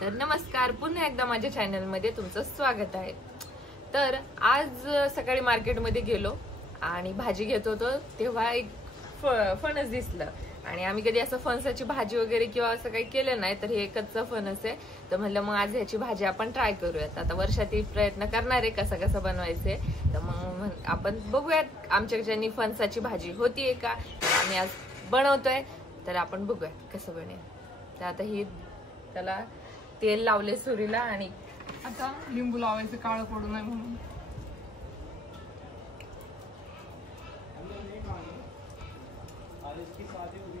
तर नमस्कार, पुन्हा एकदा माझ्या चॅनल मध्ये तुमचं स्वागत आहे। तर आज सकाळी मार्केटमध्ये गेलो आणि भाजी घेत होतो तेव्हा एक फणस दिसलं आणि आम्ही कधी असं फणसाची भाजी वगैरे किंवा असं काही केलं नाही, तर हे एकच फणस आहे। तर म्हणलं मग आज ह्याची भाजी आपण ट्राय करूयात। आता वर्षात प्रयत्न करणार आहे कसं बनवायचे, तर मग आपण बघूयात आमच्याकडे फणसाची भाजी होतीये का, आम्ही आज बनवतोय, तर आपण बघूयात कसं बनेल। तर आता ही त्याला तेल लावले सुरीला आणि आता लिंबू लावायचं काळं पडू नये म्हणून।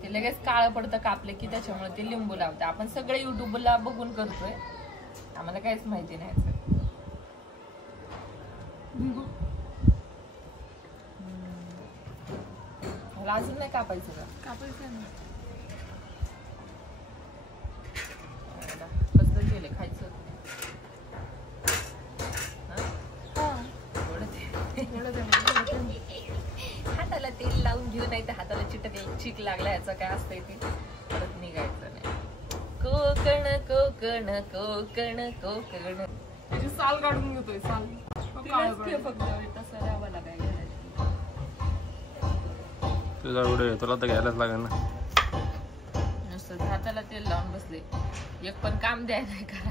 ते लगेच काळं पडतं कापले की, त्याच्यामुळे ते लिंबू लावते। आपण सगळे युट्यूबला बघून करतोय, आम्हाला काहीच माहिती नाही। मला अजून नाही कापायचं का? कापायचं ना, कसं केले खायचं हाताला तेल लावून घेऊ, नाही तर हाताला चीक लागला याचा काय असतंय ते परत निघायचं नाही। कोकण कोकण कोकण कोकण, त्याची साल काढून घेतोय, साल फक्त तसं राहावं लागायला। तुझा व्हिडिओ तुला तर घ्यायलाच लागेल ना, नुसतं हाताला तेल लावून बसले, एक पण काम द्याय नाही करा।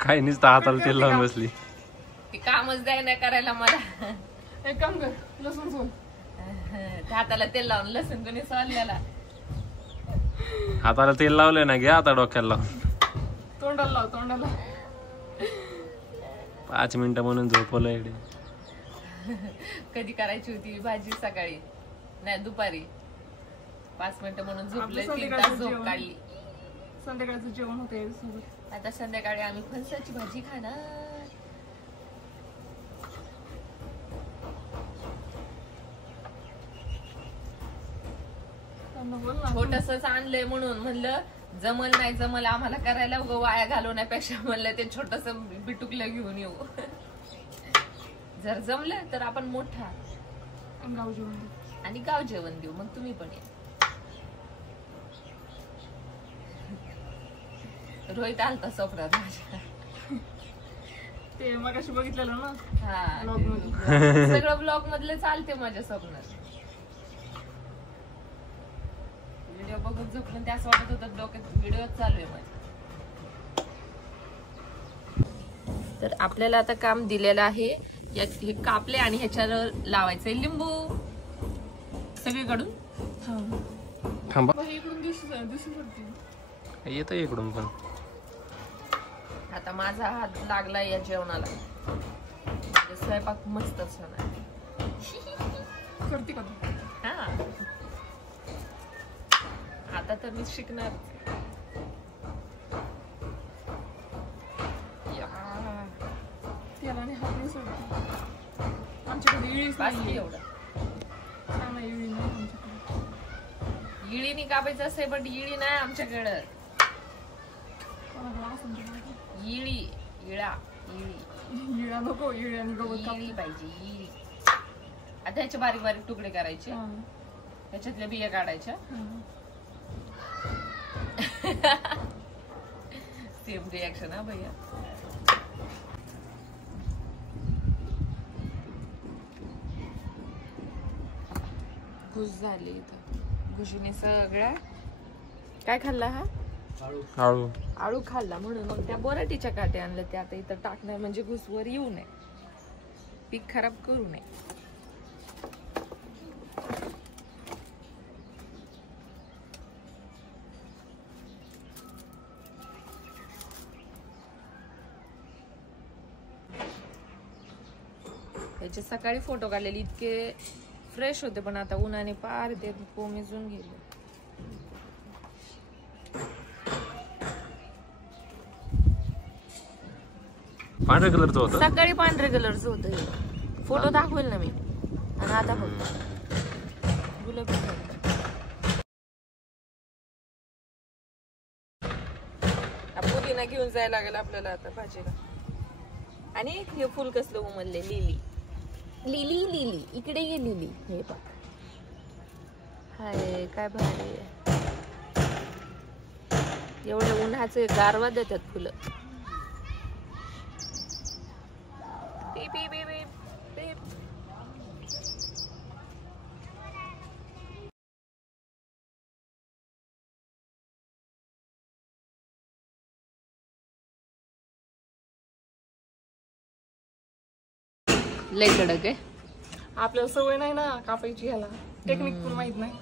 काय नुसतं हाताला तेल लावून बसली, ते कामच द्याय नाही करायला मला। एक काम कर, लसूण सोल, हाताला तेल लावून लसूण कोणी सोललेला। हाताला तेल लावले ना, घ्या आता डोक्याला लावून, तोंडाला लाव, तोंडाला। 5 मिनिटं म्हणून झोपवलं इकडे। कधी करायची होती भाजी? सकाळी नाही, दुपारी 5 मिनिटं म्हणून झोपले, 3 तास झोप काढली। संध्याकाळचं जेवण होते सोबत। आता संध्याकाळी आम्ही फणसाची भाजी खाणार। छोटसच आणलंय म्हणून म्हणलं जमल नाही जमल आम्हाला करायला, उगा वाया घालवण्यापेक्षा म्हणलं ते छोटस बिटुकलं घेऊन येऊ। जर जमलं तर आपण मोठा गाव जेवण देऊ आणि गाव जेवण देऊ, मग तुम्ही पण या। रोहित आलता स्वप्नात माझ्या, ते मगाशी बघितलेलं ना। हा, ब्लॉग मध्ये सगळं ब्लॉग मधले चालते माझ्या स्वप्नात। व्हिडिओ बघून झोपलं, त्याच वाटत होतं डोक्यात व्हिडिओ चालू आहे माझ्या। तर आपल्याला आता काम दिलेलं आहे, हे कापले आणि ह्याच्यावर लावायचंय लिंबू सगळीकडून। थांबा, इकडून दिसू शकते, येतं इकडून पण। आता माझा हात लागला या जेवणाला, म्हणजे स्वयंपाक मस्तच होणार। करते का तू? हा, आता तर मी शिकणार। त्याला हात नाही सोडते, आमच्याकडे इळीच नाही एवढं इळी नाही आमच्याकडे। इळीनी कापायचं असते, पण इळी नाही आमच्याकडं। इळी, इळा, इळी, इळा नको, इळी आणि गवत इळी पाहिजे, इळी। आता ह्याचे बारीक बारीक तुकडे करायचे, ह्याच्यातल्या बिया काढायच्या। सेम रिॲक्शन हा भैया। घुस झाली इथं, घुशीने सगळ्या काय खाल्ला हा? आळू आळू खाल्ला, म्हणून मग त्या बोराटीच्या काट्या आणल्या, त्या आता इथं टाकणार म्हणजे घुसवर येऊ नये, पीक खराब करू नये। त्याचे सकाळी फोटो काढलेले इतके फ्रेश होते, पण आता उन्हाने पार ते कोमेजून गेले। पांढऱ्या कलरचं होतं, सकाळी पांढऱ्या कलरचं होतं, फोटो दाखवेल ना मी। आणि आता गुलाबी पुदिना घेऊन जायला लागेल आपल्याला आता भाजीला। आणि हे फुल कसलं उमलले, लिली लिली लिली, इकडे ये लिली, हे बघ, हाय काय भारी आहे। एवढ्या उन्हाचे गारवा देतात फुलं. P P P P P. लय कडक आहे. आपल्याला सवय नाही ना कापायची, ह्याला टेक्निक पण माहित नाही.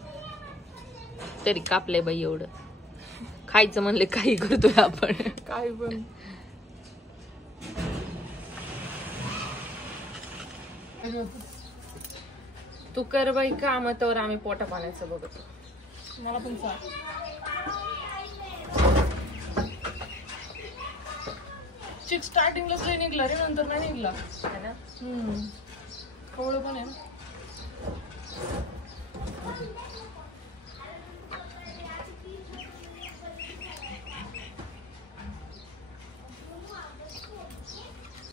तरी कापले बाई एवढं. खायचं म्हणले काही करतोय आपण. काय पण तू कर बाई काम, तर आम्ही पोटा पाण्याचं बघतो. मला पण सांग. चिक स्टार्टिंगला जे निघला रे, नंतर नाही निघला है ना. कवळं पण आहे ना.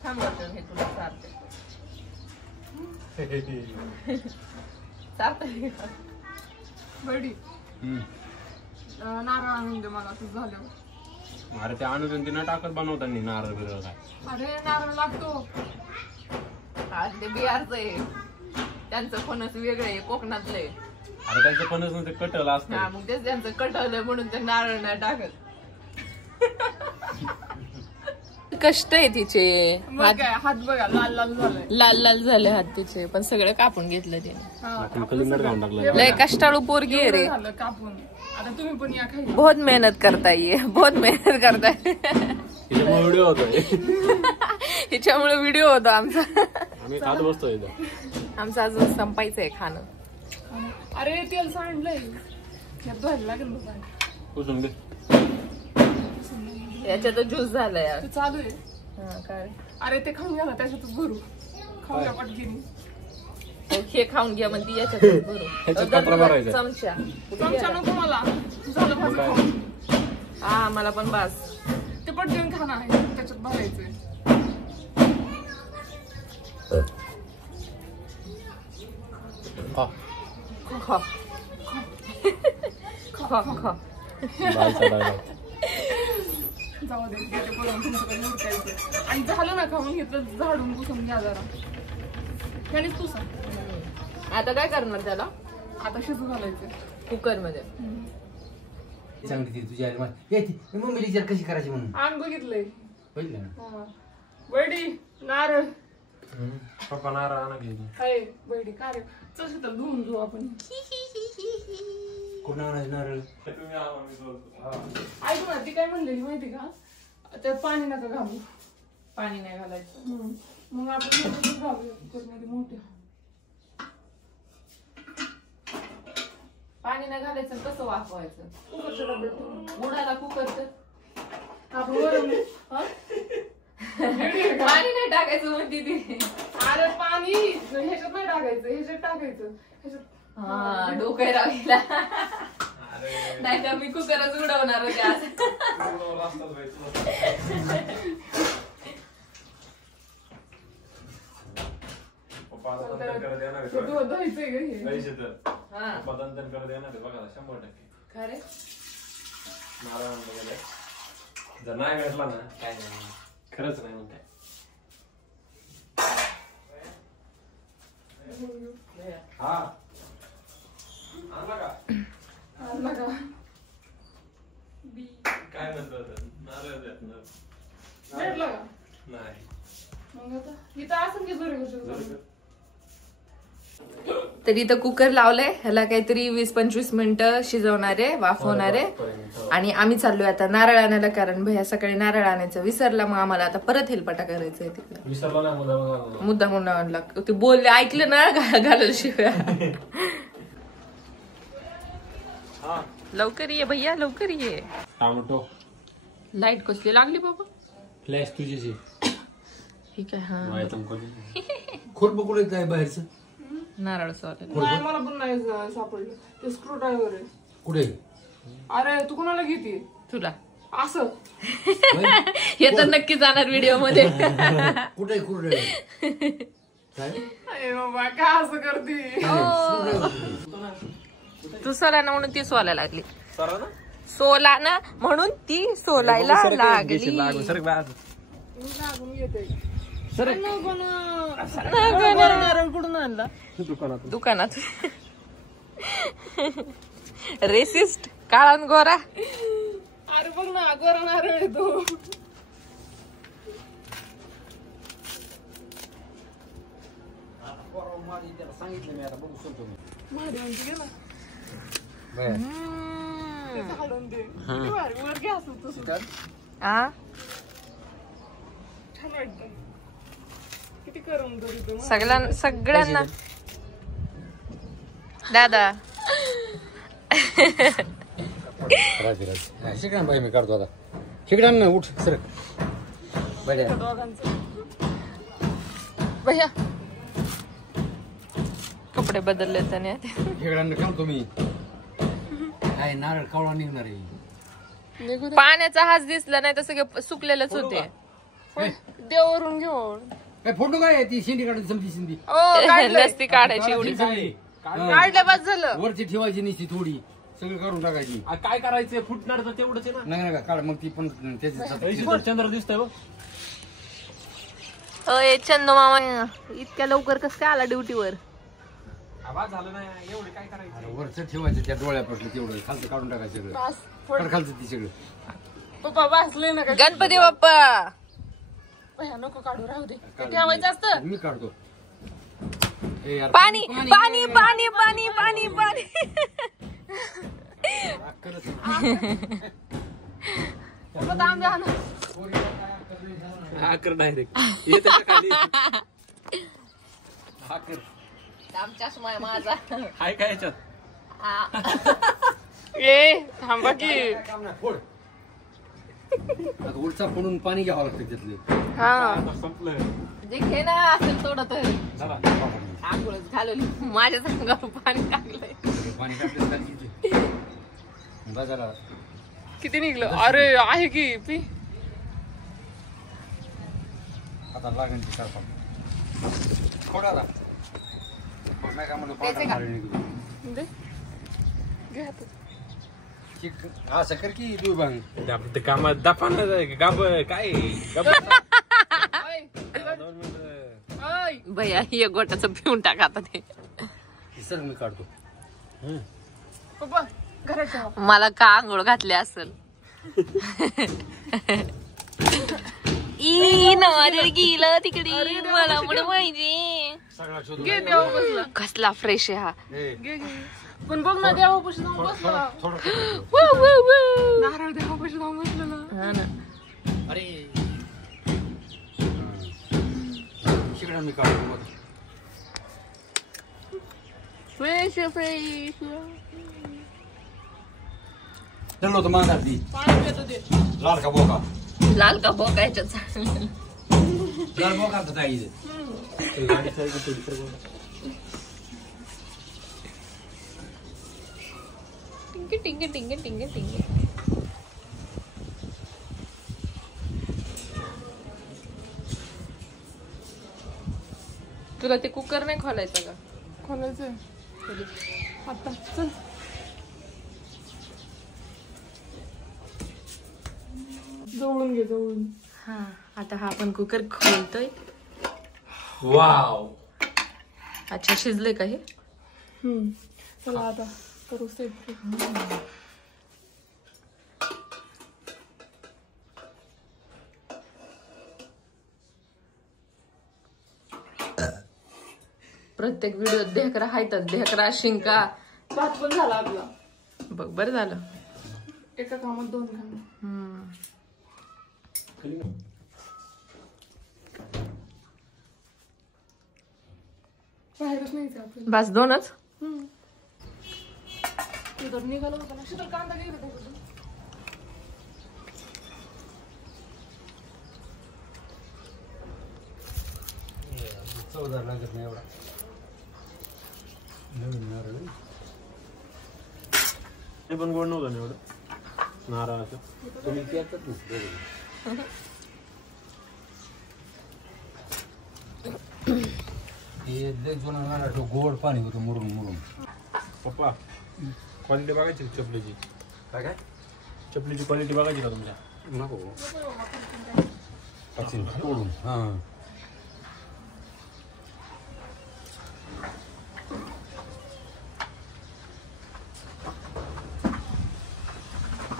थांब बरं, हे तुला सारते. सारते बडी नारळ आणून दे मला तुझं झाल्यावर. अरे ते आणून ते ना टाकत बनवताना नारळ बिरळ काय. अरे नारळ लागतो. आज ते बिहारचं आहे, त्यांचं फणस वेगळं आहे, कोकणातलं आहे. अरे त्यांचं फणस ते कटल असतं. हा मग तेच त्यांचं कटवलंय म्हणून ते नारळ नाही टाकत. कष्ट आहे तिचे. मग काय हात बघा लाल लाल झालाय. लाल लाल झाले हात तिचे, पण सगळं कापून घेतलं तिने. हा, कलिंगड घालून टाकलं. लय कष्टाळू पोरगी आहे रे. झालं कापून. आता तुम्ही पण या खायला. बहुत मेहनत करता ये, बहुत मेहनत करताय. हिच्यामुळे व्हिडिओ होतोय. हिच्यामुळे व्हिडिओ होता आमचा. आम्ही खात बसतोय इथं. आमचं अजून संपायचंय खाणं. अरे तेल सांडलंय, यात धुवायला लागेल बघ. पुसून दे. याच्यात ज्यूस झालं यार. ते चालू आहे. हा काय. अरे ते खाऊन घ्या ना, त्याच्यातच भरू. खाऊया पटकीने. हे खाऊन घ्या म्हणते याच्यात ह्याच्यात कपडा भरायचा. चमचा. चमचा नको मला, झालं भाजी खाऊन. हा मला पण बास. ते पटकीने खाणं आहे, त्याच्यात भरायचंय. खा खा खा. जाऊ दे, ते बनवून तुमच्याकडे हुडकायचं. आणि झालं ना खाऊन घेतलं, झाडून पुसून घ्या जरा. त्यानेच पुसा. आता काय करणार त्याला? आता शिजू घालायचं कुकर मध्ये. सांगते तुझी आई मम्मी विचार कशी करायची म्हणून. आण बघितलंय. बघितलं ना. बडी नारळ पप्पा नारळ आणा घ्यायची. आहे. बडी का रे, चल तर धुवून घेऊ आपण. कोण आणायचं नारळ. ऐक ना, ती काय म्हणलेली माहिती का, त्यात पाणी नका घालू. पाणी नाही घालायचं. मग आपण ह्याच्यातच घालूया कुकरमध्ये मोठ्या. पाणी नाही घालायचं, कसं वाफवायचं? कुकरच्या डब्यात ठेवून. उडाला कुकर तर आपण वरून पाणी नाही टाकायचं म्हणते ती. अरे पाणी ह्याच्यात नाही टाकायचं, ह्याच्यात टाकायचं. हा डोकं राहिला. नाही का मी कुकरच उडवणार होते आज. धुवायचंय का हे? खरे जर नाही भेटला ना काय नाही, खरंच नाही मग काय. हा आणला का? आणला का? काय म्हणतो नारळ देत ना. भेटला का? नाही. मग आता इथं असं की जोरी गोष्ट. तर इथं कुकर लावलंय, ह्याला काहीतरी 20-25 मिनिटं शिजवणारे, वाफवणारे. आणि आम्ही चाललोय आता नारळ आणायला, कारण भैया सकाळी नारळ आणायचं विसरला. मग आम्हाला आता परत हेलपाटा करायचंय तिकडे. विसरला ना मुद्दा म्हणून आणला. ते बोलले, ऐकलं ना घालल शिव्या. लवकर ये भैया, लवकर ये. टोमॅटो. लाईट कसली लागली बाबा. फ्लॅश तुझीची. ठीक आहे. हा खोड बघू काय बाहेरचं नारळ सोलायला. नाही मला पण नाही सापडलं. ते स्क्रू ड्रायव्हर आहे. कुठे. अरे तू कोणाला घेते तुला असं. हे तर नक्की जाणार व्हिडिओ मध्ये. कुठे कुठे काय अरे बाबा का असं करते. तू सरांना म्हणून ती सोलायला लागली. सोला ना म्हणून ती सोलायला लागली. लागून येते कुठून आणला दुकानात. रेसिस्ट काळान गोरा. अरे बघ ना गोरा नारळ येतो. सांगितलं मी आता बघू शकतो मी. महादेवांची घे ना बरं. ते घालून दे. किती भारी वर घे असं तसं. आ छान वाटतं. किती करम करीत सगळ्यांना दादा. शिकणार बाई मी काढतो आता. शिकणार ना उठ सर. बड्या दोघांचं. भैया कपडे बदलले त्याने. शिकणार काम तुम्ही काय नारळ कावळा निघणार आहे. पाण्याचा हाच दिसला नाही तर सगळे सुकलेलेच होते. देवावरून घेऊ. काय फोटो काय ती शिंदी काढून समजी शिंदी नसती काढायची एवढी. काढल्या बाद झालं. वरची ठेवायची निसती थोडी सगळं करून टाकायची. काय करायचं फुटणार तर तेवढंच आहे नाही नका काढ मग ती पण त्याची चंद्र दिसतंय बघ. अय चंदू मामा इतक्या लवकर कस काय आला ड्युटीवर. आवाज झालं नाही एवढे काय करायचं. वरचं ठेवायचं त्या डोळ्यापासून तेवढं खालचं काढून टाकायचं सगळं. काढ खालचं ती सगळं. पप्पा वाचले ना. गणपती बाप्पा भैया नको काढू राहू दे. ते ठेवायचं असतं. मी काढतो. पाणी पाणी पाणी पाणी पाणी पाणी. डायरेक्ट चष्मा माझा हाय काय याच्यात. ए थांबा की. उलचा पडून पाणी घ्यावं लागतं त्यातलं. संपलं. जे घे ना असेल थोडं तर आंघोळच घालवली. माझ्या संघावर पाणी टाकलंय. पाणी टाकलं बाजारात. किती निघलं. अरे आहे की पी. आता लागेल ती सरपा थोडाला नाही का म्हणलं दे घे हातात. हा सकर की दूर बांग ते कामात दाफा गाब काय भैया एक गोटाचं पिऊन टाका आता ते. सर मी काढतो. पप्पा घरात ठेवा. मला का आंघोळ घातले असल. ई नारळ गेलं तिकडे मला पण पाहिजे. सगळा शोध घे देवा बसला. कसला फ्रेश आहे हा. घे घे. पण बघ ना देवापाशी जाऊन बसला. नारळ देवापाशी जाऊन बसला ना. अरे शिकणार मी काढतो. Fresh fresh. चल होतं मांगार ती पाणी पितो ते. लाल का बोका. लाल का बोकायच्या लाल बोका तर ताई. टिंग टिंग टिंग टिंग टिंग. तुला ते कुकर नाही खोलायचं का. खोलायचंय आता. चल जवळून घे जवळून. हा आता हा आपण कुकर खोलतोय. वाव. अच्छा शिजले का हे. चला आता करू सेट. प्रत्येक व्हिडिओ ढेकरा हायतच. ढेकरा शिंका. भात पण झाला आपला. बघ बरं झालं. एका कामात दोन काम. बाहेरच नाही आपल्याला. बस दोनच. तिथं निघालं होतं ना. शीतल कांदा घे त्याच्यातून. चवदार लागत नाही एवढा. नवीन नारळ हे पण गोड नव्हतं ना एवढं नारळाचं. तुम्ही करतात ना. हे जुना नारळ गोड पाणी होतं मुरून मुरून. पप्पा क्वालिटी बघायची चपलीची. काय काय चपलीची क्वालिटी बघायची का तुमच्या? नको टाकशील तोडून. हां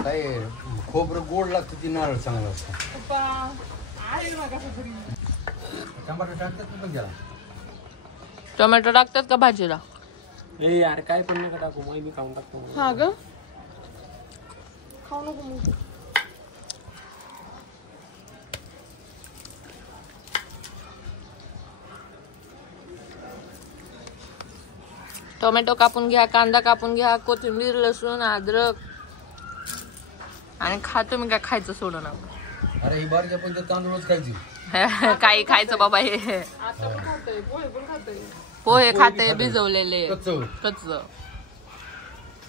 काय खोबरं गोड लागतं ती नारळ चांगला असतं. पप्पा आहे ना कसं तरी. टमाटर टाकतात ना पण त्याला. टोमॅटो टाकतात का भाजीला? ए यार काय पण नका टाकू, मग मी खाऊन टाकतो. हा ग खाऊ नको मग. टोमॅटो कापून घ्या, कांदा कापून घ्या, कोथिंबीर, लसूण, अद्रक आणि खातो मी काय खायचं सोडू नका. अरे ही बारक्या पण तांदूळच खायची. काही खायचं बाबा हे. आता पण खातोय, पोहे पण खातोय. पोहे खाते भिजवलेले कच्चं. कच्च.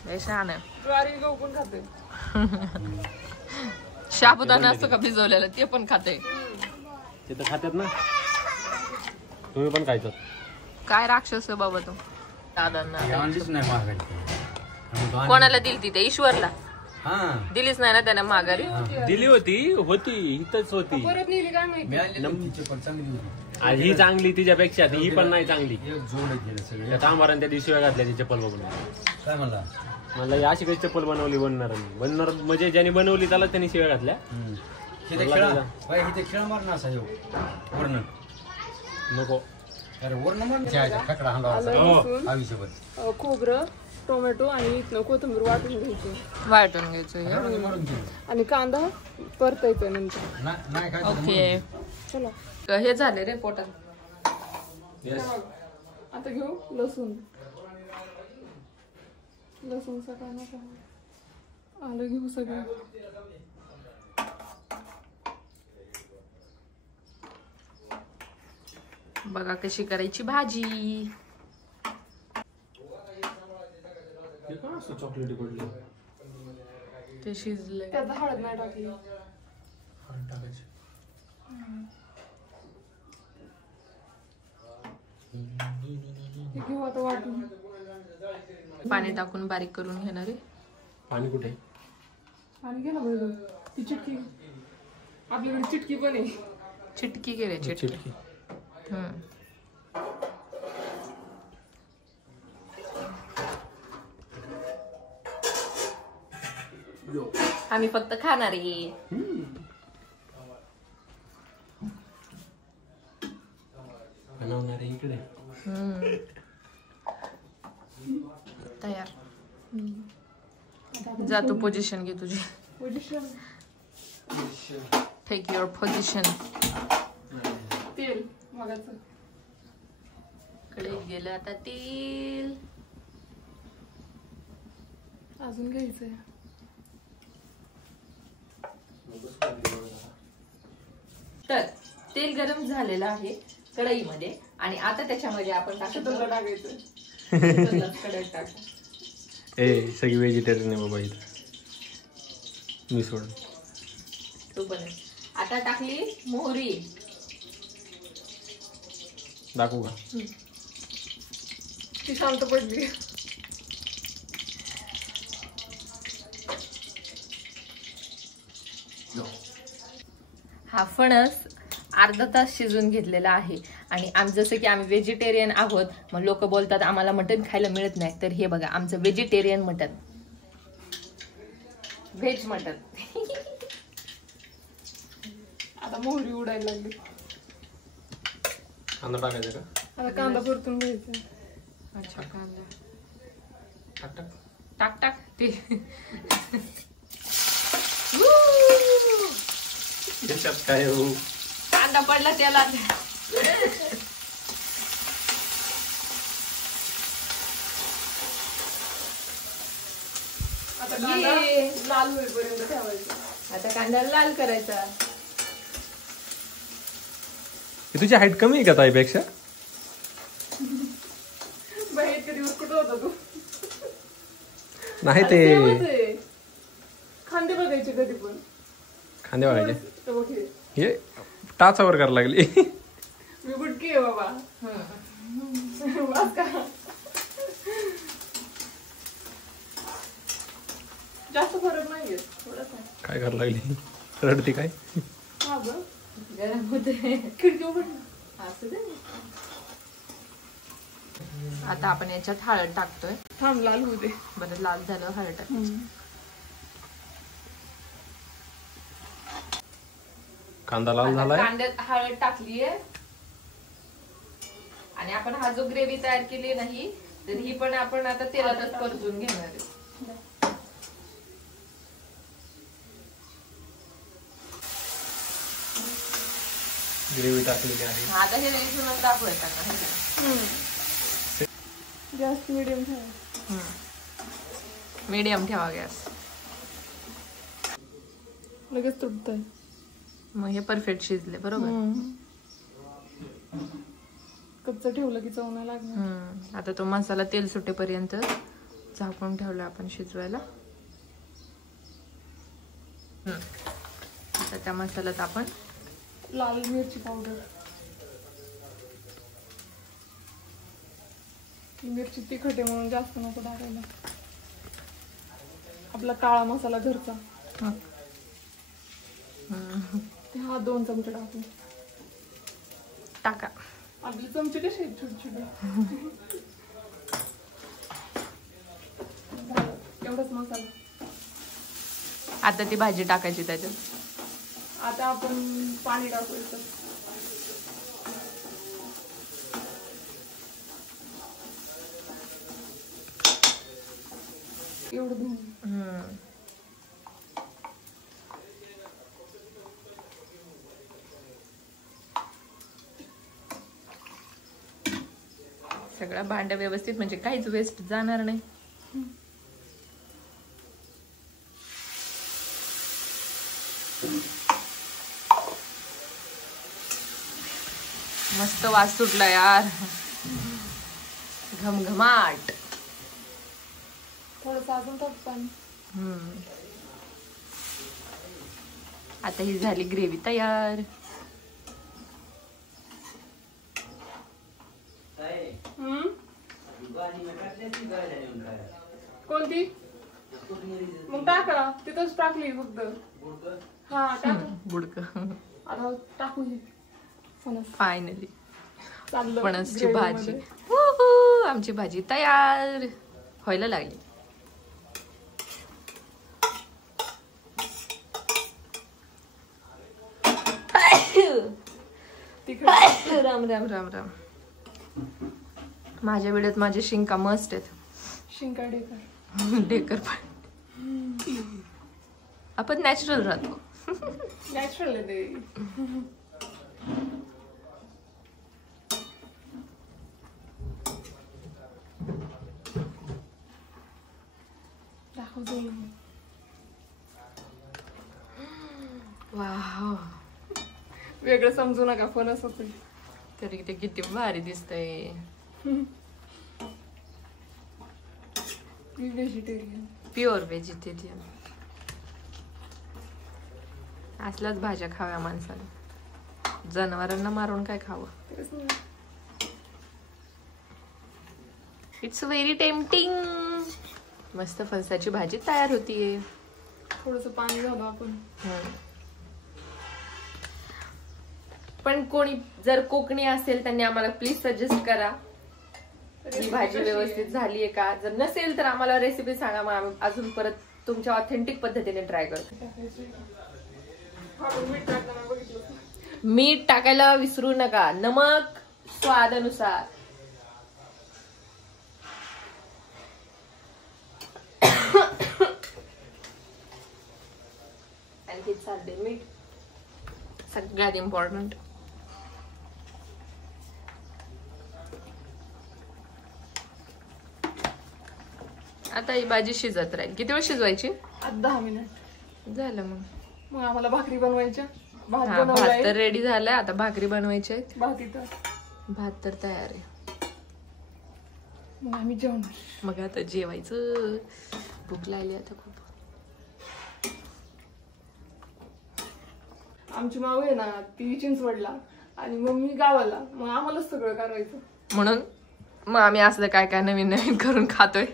हे छान आहे. ज्वारी गहू पण खातोय. साबुदाणा असतो का भिजवलेलं ते पण खाते. ते तर खात्यात ना, तुम्ही पण खायचं. काय राक्षस आहे बाबा तू. दादांना आणलीच नाही महागारी. कोणाला दिली ते? ईश्वरला हां दिलीच नाही ना त्याने माघारी. दिली होती इथंच होती. परत नेली काय माहिती. मिळाली पण चांगली होती. आज ही चांगली तिच्यापेक्षा, ही पण नाही चांगली. एक जोड गेलं सगळे. त्या तांबारान त्या दिवशी घातल्या ती चप्पल बघून. काय म्हणला? मला अशी काही चप्पल बनवणार म्हणजे ज्याने बनवली त्याला त्यांनी शिव्या घातल्या. इथे खेळ मार ना असा येऊ वर्ण नको. अरे वर्ण मार खकडा लसूण, आयुष्यभर खोबरं, टोमॅटो आणि इथनं कोथिंबीर वाटून घ्यायची. वाटून घ्यायचं हे. आणि कांदा परतायचा नंतर. नाही काय ओके. चला हे झाले रे पोटात. आता घेऊ लसूण. लसूण सगळं नका. आलं घेऊ सगळं. बघा कशी करायची भाजी. चॉकलेटी पडली ते शिजले. त्यात हळद नाही टाकली. हे घेऊ आता वाटून. पाणी टाकून बारीक करून घेणार आहे. पाणी कुठे? आणि घे ना बरं. ती चिटकी आपल्याकडे चिटकी पण आहे. चिटकी घे रे चिटकी. आम्ही फक्त खाणार आहे. बनवणार इकडे. तयार. जा तू पोझिशन घे तुझी. पोझिशन. Take your position. तेल मगाचं. कडे गेलं आता तेल. अजून घ्यायचंय. तर तेल गरम झालेलं आहे कढईमध्ये आणि आता त्याच्यामध्ये आपण टाकायचं. कढईत टाका. ए सगळी व्हेजिटेरियन आहे बाबा इथं, मी सोडून. तू पण आता टाकली मोहरी. दाखवू का? ती शांत पडली. हा फणस अर्धा तास शिजून घेतलेला आहे आणि जसं की आम्ही व्हेजिटेरियन आहोत, मग लोक बोलतात आम्हाला मटण खायला मिळत नाही. तर हे बघा आमचं व्हेजिटेरियन मटण, व्हेज मटण. आता मोहरी उडायला लागली. कांदा टाकायचा का? आता कांदा परतून घ्यायचा. अच्छा कांदा टाक टाक टाक टाक ते. त्याच्यात काय हो, कांदा पडला त्याला. आता कांदा लाल होईपर्यंत ठेवायचा. आता कांदा लाल करायचा. तुझी हाईट कमी आहे का ताईपेक्षा? बाई इतके दिवस कुठं होता तू? नाही अरे ते सेमच आहे. खांदे बघायचे कधी पण. खांदे वाढायचे. तर बघ हे. हे टाचावर करायला लागली. मी गुडकी आहे बाबा. वास का? जास्त फरक नाहीये, थोडासा. काय करायला लागली? रडते काय? हा ग, गरम होते. खिडकी उघड ना. असू दे. आता आपण याच्यात हळद टाकतोय. थांब, लाल होऊ दे. बरं लाल झालं, हळद टाकायची. कांदा लाल झालाय. कांद्यात हळद टाकलीये आणि आपण हा जो ग्रेव्ही तयार केली नाही तर ही पण आपण आता तेलातच परतून घेणार आहे. ग्रेव्ही टाकलेली आहे. आता हे इथूनच दाखवायचं आता. गॅस मिडियम ठेवा. मीडियम ठेवा गॅस. लगेच तुटतंय. मग हे परफेक्ट शिजले बरोबर. कच्चं ठेवलं की चव नाही लागणार. आता तो मसाला तेल सुटेपर्यंत झाकून ठेवला आपण शिजवायला. आता त्या मसाल्यात आपण लाल मिरची पावडर. मिरची तिखट आहे म्हणून जास्त नको टाकायला. आपला काळा मसाला घरचा. हा 2 चमचे टाकू. टाका. आपले चमचे कसे आहेत छोटे छोटे. एवढाच मसाला. आता ती भाजी टाकायची त्याच्यात. आता आपण पाणी टाकूयाचं. एवढं धुवून. सगळं भांड व्यवस्थित म्हणजे काहीच वेस्ट जाणार नाही. मस्त वास सुटला यार. घमघमाट. थोडंसं अजून टाक पाणी. आता ही झाली ग्रेव्ही तयार. कोणती? मग टाका. तिथंच टाकली फक्त. हा टाक. बुडक. आता टाकू हे फणस. फायनली चाललं फणसची gravy भाजी. मध्ये. आमची भाजी तयार व्हायला लागली. राम राम राम राम. माझ्या वेळेत माझे शिंका मस्त आहेत. शिंका डेकर. डेकर पण. आपण नॅचरल राहतो. नॅचरल आहे ते. दाखव जाईल. वाव. वेगळं समजू नका फणस असेल. तरी ते किती भारी दिसतंय. मी व्हेजिटेरियन. Pure vegetarian. असल्याच भाज्या खाव्या माणसाने. जनावरांना मारून काय खावं. It's very tempting. मस्त फणसाची भाजी तयार होतीये. थोडस पाणी घालू आपण. पण कोणी जर कोकणी असेल त्यांनी आम्हाला प्लीज सजेस्ट करा ही भाजी व्यवस्थित झालीये का. जर नसेल तर आम्हाला रेसिपी सांगा. मग आम्ही अजून परत तुमच्या ऑथेंटिक पद्धतीने ट्राय करतो. मीठ टाकायला विसरू नका. नमक स्वादानुसार. आणखी साधे मीठ सगळ्यात इम्पॉर्टंट. आता ही भाजी शिजत राहील. किती वेळ शिजवायची? 10 मिनिट झालं. मग आम्हाला भाकरी बनवायच्या. भात भात बनवलाय. तर रेडी झालाय. आता भाकरी बनवायची आहेत. भात इथं. भात तर तयार आहे. मग आम्ही जेवण. मग आता जेवायचं. भूक लागली आता खूप. आमची माऊ आहे ना ती चिंचवडला आणि मम्मी गावाला. मग आम्हालाच सगळं करायचं. म्हणून मग आम्ही असलं काय काय नवीन नवीन करून खातोय.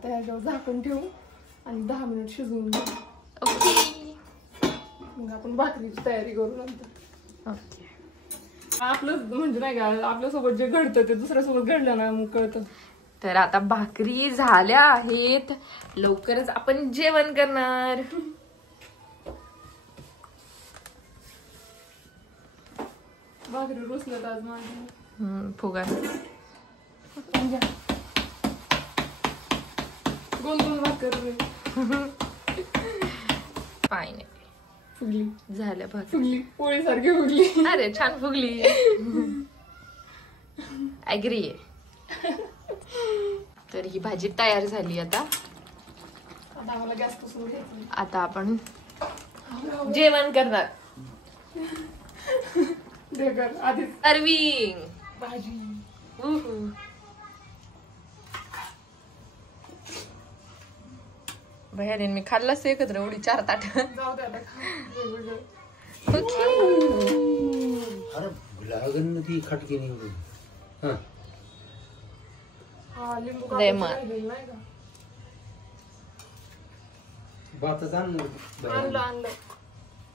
आता ह्याच्यावर झाकण ठेवू आणि 10 मिनिट शिजवून घेऊ. ओके मग आपण भाकरीची तयारी करू नंतर. ओके. आपलं म्हणजे नाही का आपल्यासोबत जे घडतं ते दुसऱ्यासोबत घडलं ना मग कळतं. तर आता भाकरी झाल्या आहेत, लवकरच आपण जेवण करणार. भाकरी रुसल्यात आज माझी. फुगा गोल गोल भाकर पाय नाही फुगली झाल्या भाकरी. फुगली पोळीसारखी फुगली. अरे छान फुगली. ऍग्री आहे. तर ही भाजी तयार झाली. आता आता आम्हाला गॅस पुसून घ्यायची. आता आपण जेवण करणार. ढेकर आधीच सर्विंग भाजी. भयाने मी खाल्लंच एकत्र एवढी 4 ताट. जाऊ दे आता वेगवेगळं. अरे लागन ना ती खटके निवडून. हा हा लिंबू लय कापायचं मग. राहिलेलं नाही का? भातच आण ना. आणलं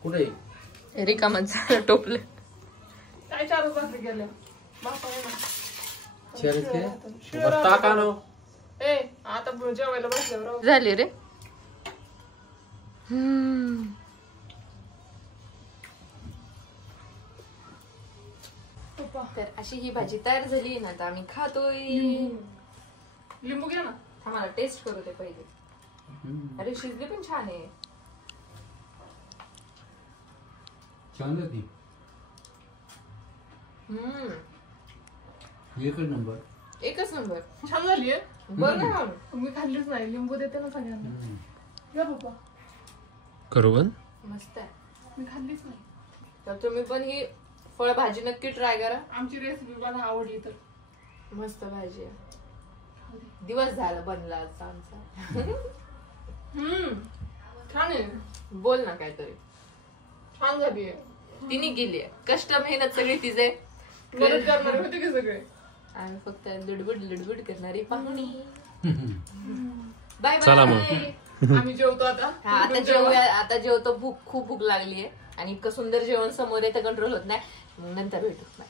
कुठे रिकामच टोपलं. काय 4 भाकरी गेल्या बापा आहे ना. चारच काय? शिळं राहतं. टाका ना. ए आता जेवायला बसल्यावर राहू. झाली रे. पप्पा तर अशी ही भाजी तयार झाली ना. आता आम्ही खातोय. लिंबू घ्या ना. आम्हाला टेस्ट करू दे पहिले. अरे शिजली पण छान आहे. छान होती. एकच नंबर. एकच नंबर. छान झाली आहे. बरं ना. मी खाल्लीच नाही. लिंबू देते ना सगळ्यांना. या पप्पा करू पण मस्त आहे. मी खाल्लीच नाही. तर तुम्ही पण ही फळभाजी नक्की ट्राय करा. आमची रेसिपी मला आवडली तर. मस्त भाजी आहे. दिवस झाला बनला आजचा आमचा. छान आहे. बोल ना काहीतरी. छान झाली आहे. तिने केली आहे. कष्ट मेहनत सगळी तिचे. मदत करणारे होते की सगळे. आणि फक्त लुडबुड करणारी पाहुणी. बाय चला मग. बाय. आम्ही जेवतो आता. हा आता जेवूया. आता जेवतो. खूप भूक लागली आहे आणि इतकं सुंदर जेवण समोर येतं कंट्रोल होत नाही. मग नंतर भेटू. बाय.